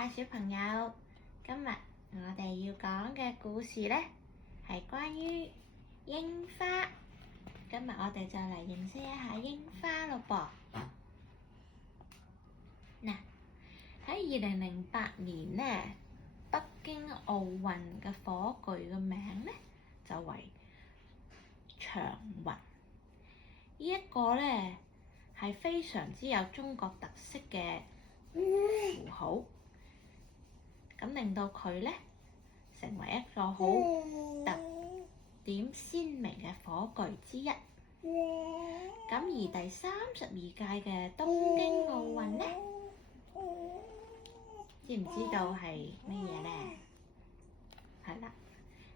啦，小朋友！今日我哋要講嘅故事呢，係關於櫻花。今日我哋就嚟認識一下櫻花咯噃。嗱，喺2008年呢，北京奧運嘅火炬嘅名呢，就為祥雲。呢一個呢，係非常之有中國特色嘅符號，咁令到佢呢成為一個好特點鮮明嘅火炬之一。咁而第32屆嘅東京奧運呢，知唔知道係乜嘢呢？係啦，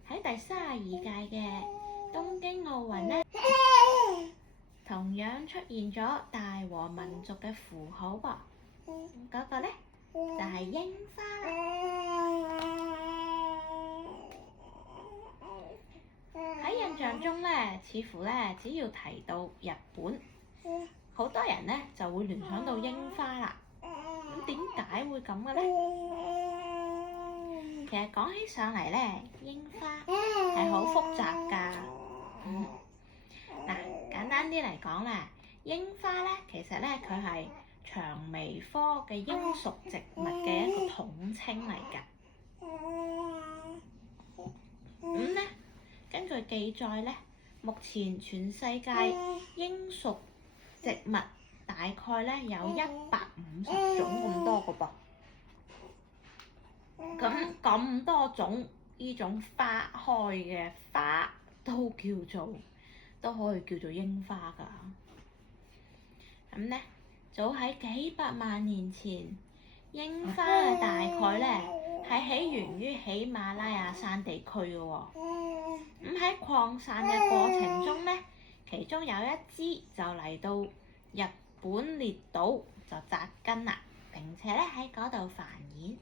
喺第32屆嘅東京奧運呢，同樣出現咗大和民族嘅符號噃。嗰個呢，就係櫻花啦。喺印象中呢，似乎呢，只要提到日本，好多人呢就會聯想到櫻花啦。咁點解會咁嘅呢？其實講起上嚟呢，櫻花係好複雜㗎。嗱，簡單啲嚟講啦，櫻花呢，其實呢，佢係薔薇科嘅罂粟植物嘅一個統稱嚟㗎。咁呢，根據記載呢，目前全世界罂粟植物大概呢有150種咁多個噃。咁多種呢種花開嘅花都可以叫做櫻花㗎。咁呢，早喺幾百萬年前，櫻花嘅大概呢係起源於喜馬拉雅山地區嘅喎。咁喺擴散嘅過程中呢，其中有一支就嚟到日本列島就扎根啦，並且呢喺嗰度繁衍。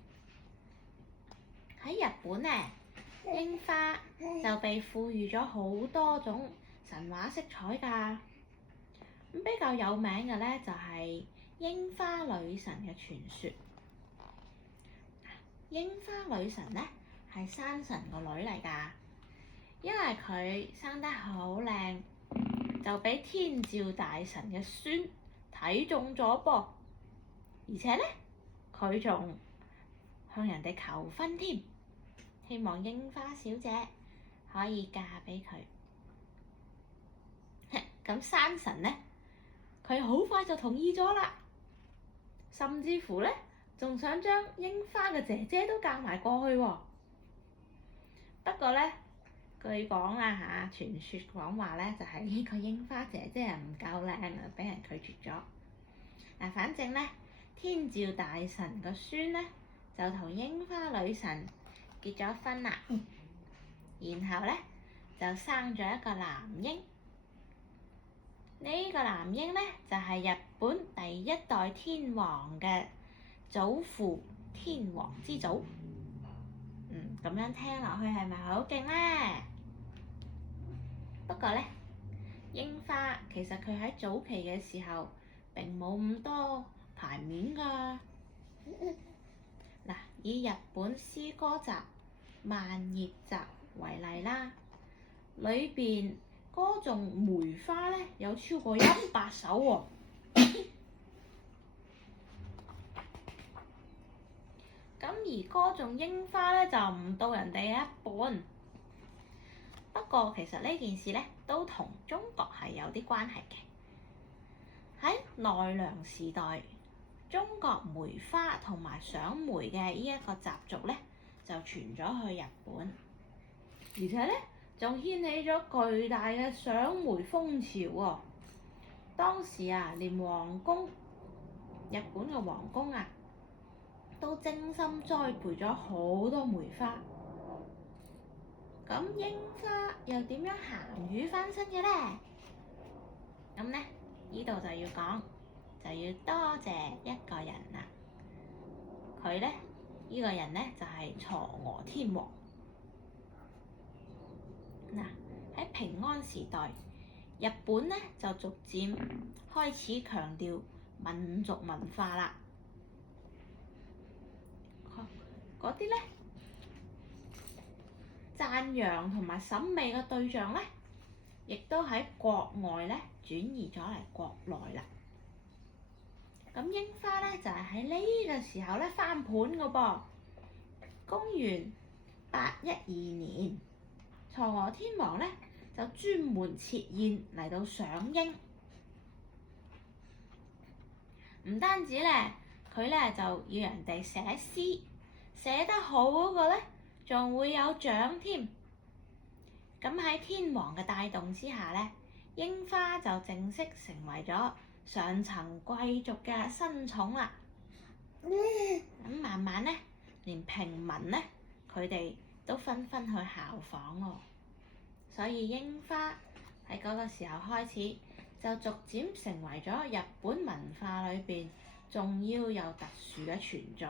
喺日本呢，櫻花就被賦予咗好多種神話色彩㗎。咁比較有名嘅呢，就係櫻花女神嘅傳說。櫻花女神呢係山神個女嚟㗎，因為佢生得好靚，就俾天照大神嘅孫睇中咗噃。而且呢，佢仲向人哋求婚添，希望櫻花小姐可以嫁俾佢。咁山神呢，佢好快就同意咗啦，甚至乎呢，仲想將櫻花嘅姐姐都嫁埋過去喎。不過呢，據講啊嚇，傳說講話呢，就係呢個櫻花姐姐唔夠靚啊，俾人拒絕咗。嗱，反正呢，天照大神個孫呢，就同櫻花女神結咗婚啦，然後呢，就生咗一個男嬰。呢個男嬰呢，就係日本第一代天皇嘅祖父，天皇之祖。咁樣聽落去係咪好勁呢？不過呢，櫻花其實佢喺早期嘅時候並冇咁多牌面㗎。嗱，以日本詩歌集《萬葉集》為例啦，裏邊歌頌梅花呢有超過100首喎。咁而歌頌櫻花呢，就唔到人哋一半。不過其實呢件事呢，都同中國係有啲關係嘅。喺奈良時代，中國梅花同埋賞梅嘅呢一個習俗呢，就傳咗去日本，而且呢，仲掀起咗巨大嘅賞梅風潮喎。當時啊，連日本嘅皇宮啊，都精心栽培咗好多梅花。咁櫻花又點樣鹹魚翻身嘅呢？咁呢，呢度就要講，就要多謝一個人啦。佢呢，呢個人呢，就係嵯峨天皇。嗱，喺平安時代，日本呢就逐漸開始強調民族文化啦。嗰啲咧讚揚同埋審美嘅對象咧，亦都喺國外咧轉移咗嚟國內啦。咁櫻花咧就係喺呢個時候咧翻盤嘅噃。公元812年，嵯峨天皇咧就專門設宴嚟到賞櫻。唔單止咧，佢咧就要人哋寫詩，寫得好嗰個咧，仲會有獎添。咁喺天皇嘅帶動之下咧，櫻花就正式成為咗上層貴族嘅新寵啦。咁慢慢咧，連平民咧，佢哋都紛紛去效仿喎。所以櫻花喺嗰個時候開始，就逐漸成為咗日本文化裏邊重要又特殊嘅存在。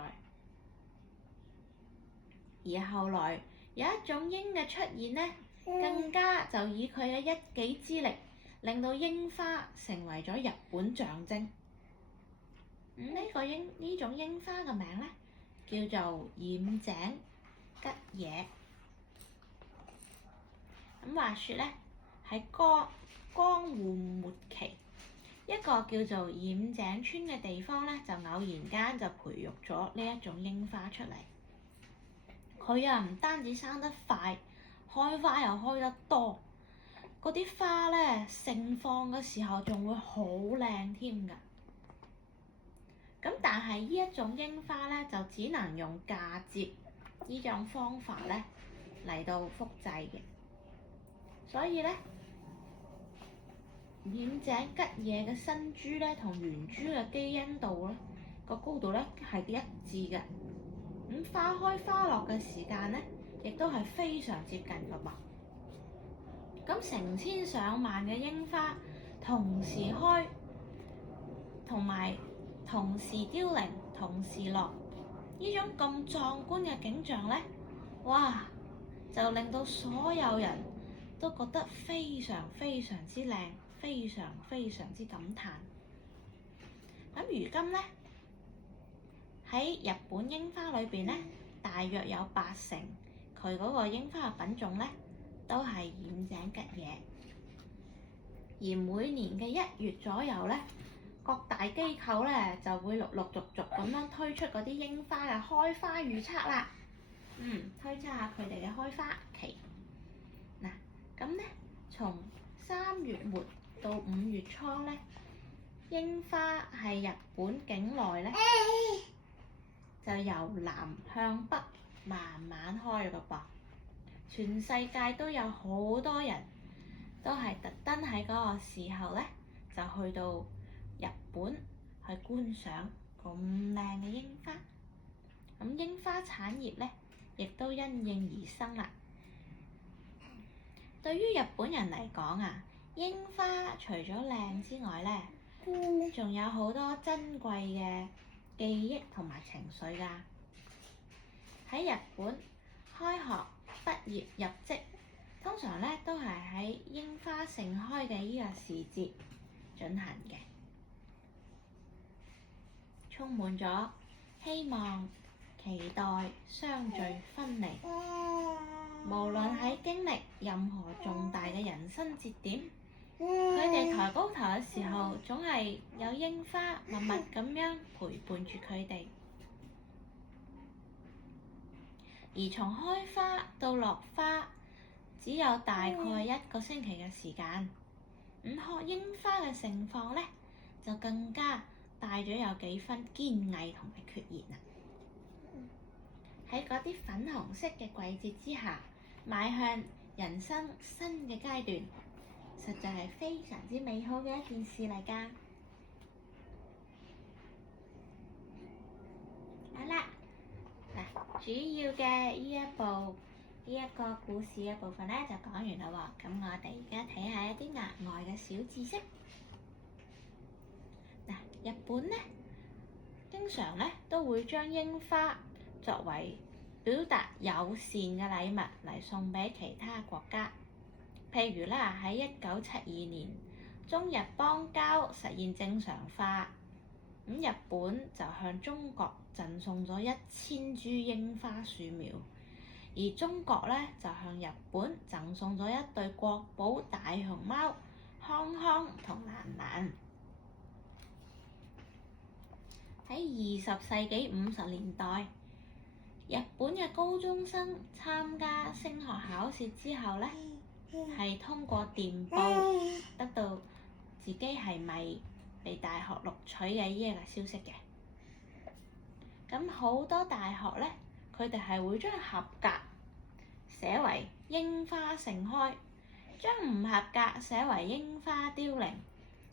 而後來有一種櫻嘅出現呢，更加就以佢嘅一己之力，令到櫻花成為咗日本象徵。呢種櫻花嘅名呢，叫做染井吉野。咁話說呢，喺江戶末期，一個叫做染井村嘅地方呢，就偶然間就培育咗呢一種櫻花出嚟。佢啊唔單止生得快，開花又開得多，嗰啲花呢，盛放嘅時候仲會好靚添㗎。咁但係呢一種櫻花呢，就只能用嫁接呢種方法呢嚟到複製嘅。所以咧，染井吉野嘅新株咧，同原株嘅基因度咧，個高度咧係一致嘅。咁花開花落嘅時間咧，亦都係非常接近㗎噃。咁成千上萬嘅櫻花同時開，同埋同時凋零，同時落，呢種咁壯觀嘅景象咧，哇！就令到所有人都覺得非常非常之靚，非常非常之感嘆。咁如今咧，喺日本櫻花裏邊咧，大約有80%佢嗰個櫻花嘅品種咧，都係染井吉野。而每年嘅1月左右咧，各大機構咧就會陸陸續續咁樣推出嗰啲櫻花嘅開花預測啦。推測下佢哋嘅開花期。嗱，咁咧，從3月末到5月初咧，櫻花係日本境內咧，就由南向北慢慢開嘅噃。全世界都有好多人都係特登喺嗰個時候咧，就去到日本去觀賞咁靚嘅櫻花。咁櫻花產業咧，亦都因應而生啦。對於日本人嚟講啊，櫻花除咗靚之外咧，仲有好多珍貴嘅記憶同埋情緒㗎。喺日本開學、畢業、入職，通常咧都係喺櫻花盛開嘅呢個時節進行嘅，充滿咗希望、期待、相聚、分離。無論喺經歷任何重大嘅人生節點，佢哋抬高頭嘅時候，總係有櫻花默默咁樣陪伴住佢哋。而從開花到落花，只有大概1個星期嘅時間。學櫻花嘅盛況咧，就更加帶咗有幾分堅毅同埋決然啦。喺嗰啲粉紅色嘅季節之下，邁向人生新嘅階段，實在係非常之美好嘅一件事嚟㗎。好啦，嗱，主要嘅呢一個故事嘅部分咧就講完啦喎。咁我哋而家睇下一啲額外嘅小知識。日本咧經常咧都會將櫻花作為表達友善嘅禮物嚟送俾其他國家。譬如啦，喺1972年，中日邦交實現正常化，日本就向中國贈送咗1000株櫻花樹苗，而中國咧就向日本贈送咗一對國寶大熊貓康康同蘭蘭。喺20世紀50年代，日本嘅高中生參加升學考試之後咧，係通過電報得到自己係咪被大學錄取嘅呢個消息嘅。咁好多大學咧，佢哋係會將合格寫為櫻花盛開，將唔合格寫為櫻花凋零，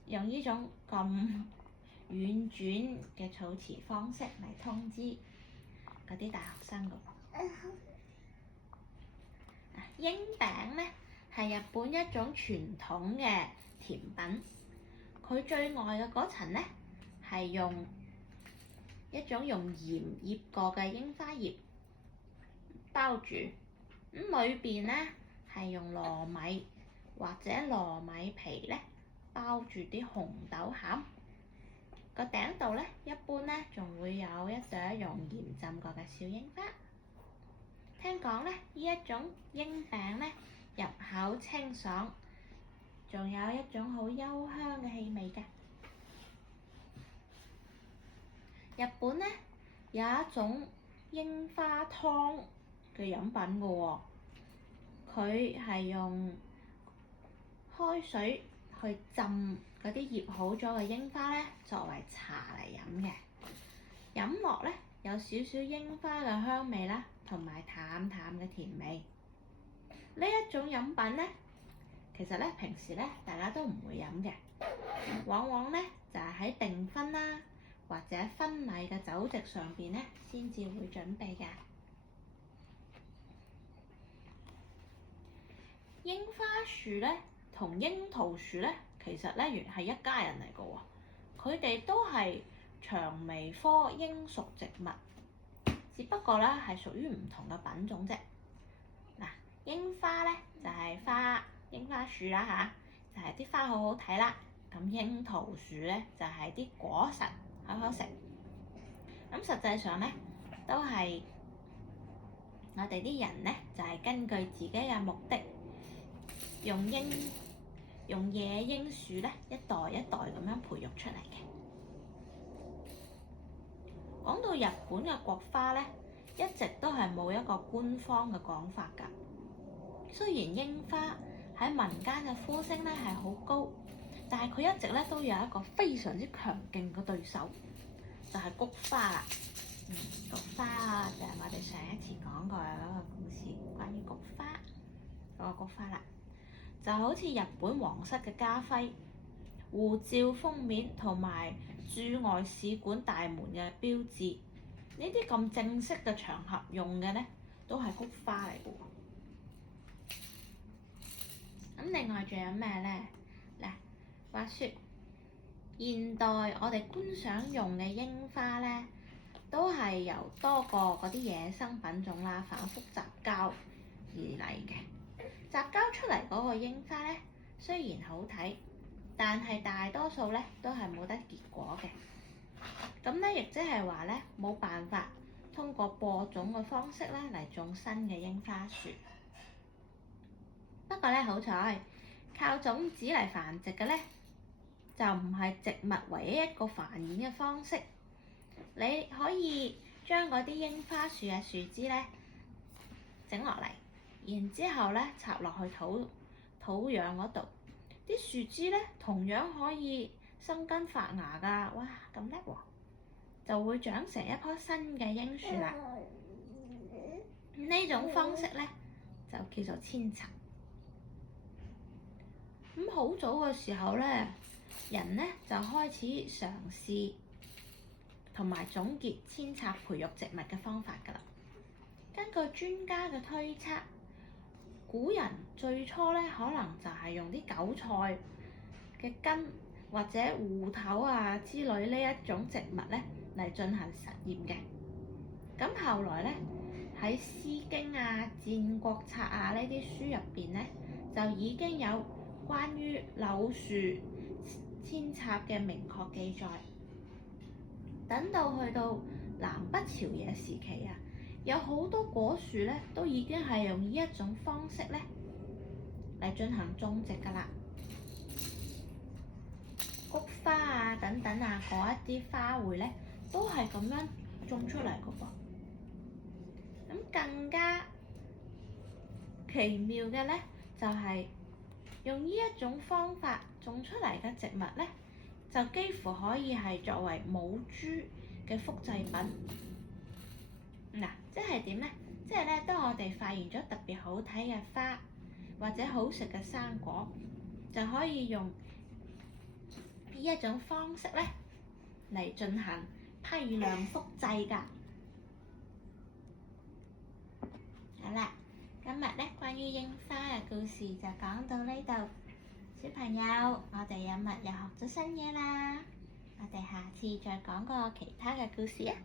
用呢種咁婉轉嘅措辭方式嚟通知嗰啲大學生㗎。櫻餅咧係日本一種傳統嘅甜品，佢最外嘅嗰層咧係用一種用鹽醃過嘅櫻花葉包住，咁裏邊咧係用糯米或者糯米皮咧包住啲紅豆餡，個頂度咧一般咧仲會有一朵用鹽浸過嘅小櫻花。聽講咧，呢一種櫻餅咧入口清爽，仲有一種好幽香嘅氣味嘅。日本咧有一種櫻花湯嘅飲品嘅喎，佢係用開水去浸嗰啲醃好咗嘅櫻花咧，作為茶嚟飲嘅。飲落咧有少少櫻花嘅香味啦，同埋淡淡嘅甜味。呢一種飲品咧，其實咧平時咧大家都唔會飲嘅，往往咧就係喺訂婚啦或者婚禮嘅酒席上邊咧先至會準備嘅。櫻花樹咧同櫻桃樹咧，其實咧原係一家人嚟嘅喎，佢哋都係薔薇科櫻屬植物，只不過咧係屬於唔同嘅品種啫。嗱，櫻花咧就係花櫻花樹啦嚇，就係啲花好好睇啦。咁櫻桃樹咧就係啲果實好好食。咁實際上咧都係我哋啲人咧就係根據自己嘅目的，用野櫻樹咧一代一代咁樣培育出嚟嘅。講到日本嘅國花咧，一直都係冇一個官方嘅講法㗎。雖然櫻花喺民間嘅呼聲咧係好高，但係佢一直咧都有一個非常之強勁嘅對手，就係菊花啦。菊花就係我哋上一次講過嘅嗰個故事，關於菊花嗰個菊花啦，就好似日本皇室嘅家徽、護照封面同埋駐外使館大門嘅標誌，呢啲咁正式嘅場合用嘅咧，都係菊花嚟嘅喎。咁另外仲有咩咧？嗱，話説現代我哋觀賞用嘅櫻花咧，都係由多個嗰啲野生品種啦反覆雜交而嚟嘅。雜交出嚟嗰個櫻花咧，雖然好睇，但係大多數咧都係冇得結果嘅。咁咧亦即係話咧，冇辦法通過播種嘅方式咧嚟種新嘅櫻花樹。不過咧好彩，靠種子嚟繁殖嘅咧，就唔係植物唯一一個繁衍嘅方式。你可以將嗰啲櫻花樹嘅樹枝咧整落嚟，然之後咧插落去土壤嗰度，啲樹枝咧同樣可以生根發芽㗎。哇，咁叻喎！就會長成一棵新嘅櫻樹啦。呢種方式咧就叫做扦插。咁好早嘅時候咧，人咧就開始嘗試同埋總結扦插培育植物嘅方法㗎啦。根據專家嘅推測，古人最初咧可能就係用啲韭菜嘅根或者芋頭啊之類呢一種植物咧嚟進行實驗嘅。咁後來咧喺《詩經》啊、《戰國策》啊呢啲書入邊咧，就已經有關於柳樹扦插嘅明確記載。等到去到南北朝野時期啊，有好多果樹咧都已經係用呢一種方式咧嚟進行種植㗎啦。菊花啊等等啊嗰一啲花卉咧都係咁樣種出嚟㗎噃。咁更加奇妙嘅咧就係用呢一種方法種出嚟嘅植物咧，就幾乎可以係作為母豬嘅複製品。嗱，即係點咧？即係咧，當我哋發現咗特別好睇嘅花或者好食嘅生果，就可以用呢一種方式咧嚟進行批量複製㗎。好啦，今日咧關於櫻花嘅故事就講到呢度。小朋友，我哋有冇又學咗新嘢啦？我哋下次再講個其他嘅故事啊！